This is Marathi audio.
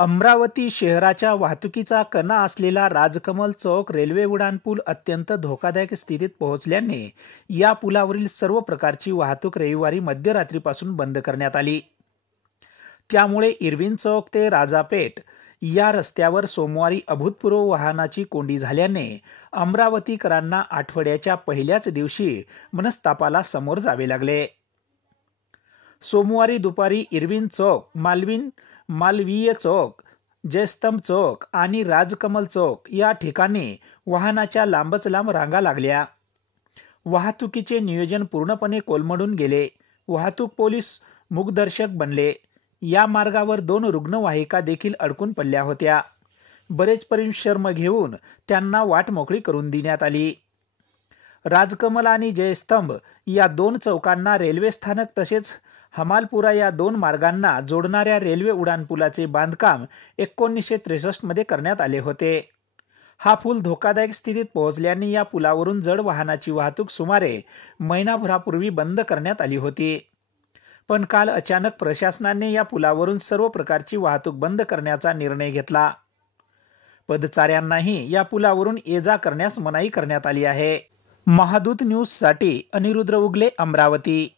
अमरावती शहराच्या वाहतुकीचा कणा असलेला राजकमल चौक रेल्वे उड्डाणपूल अत्यंत धोकादायक स्थितीत पोहोचल्याने या पुलावरील सर्व प्रकारची वाहतूक रविवारी मध्यरात्रीपासून बंद करण्यात आली। त्यामुळे इरविन चौक ते राजापेठ या रस्त्यावर सोमवारी अभूतपूर्व वाहनाची कोंडी झाल्याने अमरावतीकरांना आठवड्याच्या पहिल्याच दिवशी मनस्तापाला समोर जावे लागले। सोमवारी दुपारी इरविन चौक, मालवीय चौक, जयस्तंभ चौक आणि राजकमल चौक या ठिकाणी वाहनाच्या लांबच लांब रांगा लागल्या। वाहतुकीचे नियोजन पूर्णपणे कोलमडून गेले। वाहतूक पोलीस मूकदर्शक बनले। या मार्गावर 2 रुग्णवाहिका देखील अडकून पडल्या होत्या। बरेच परिश्रम घेऊन त्यांना वाट मोकळी करून देण्यात आली। राजकमल आणि जयस्तंभ या 2 चौकांना रेल्वे स्थानक तसेच हमालपुरा या 2 मार्गांना जोडणाऱ्या रेल्वे उड्डाणपुलाचे बांधकाम 1963 मध्ये करण्यात आले होते। हा पूल धोकादायक स्थितीत पोहोचल्याने या पुलावरून जड वाहनाची वाहतूक सुमारे महिनाभरापूर्वी बंद करण्यात आली होती। पण काल अचानक प्रशासनाने या पुलावरून सर्व प्रकारची वाहतूक बंद करण्याचा निर्णय घेतला। पदचाऱ्यांनाही या पुलावरून ये-जा करण्यास मनाई करण्यात आली आहे। महादूत न्यूजसाठी अनिरुद्र उगले, अमरावती।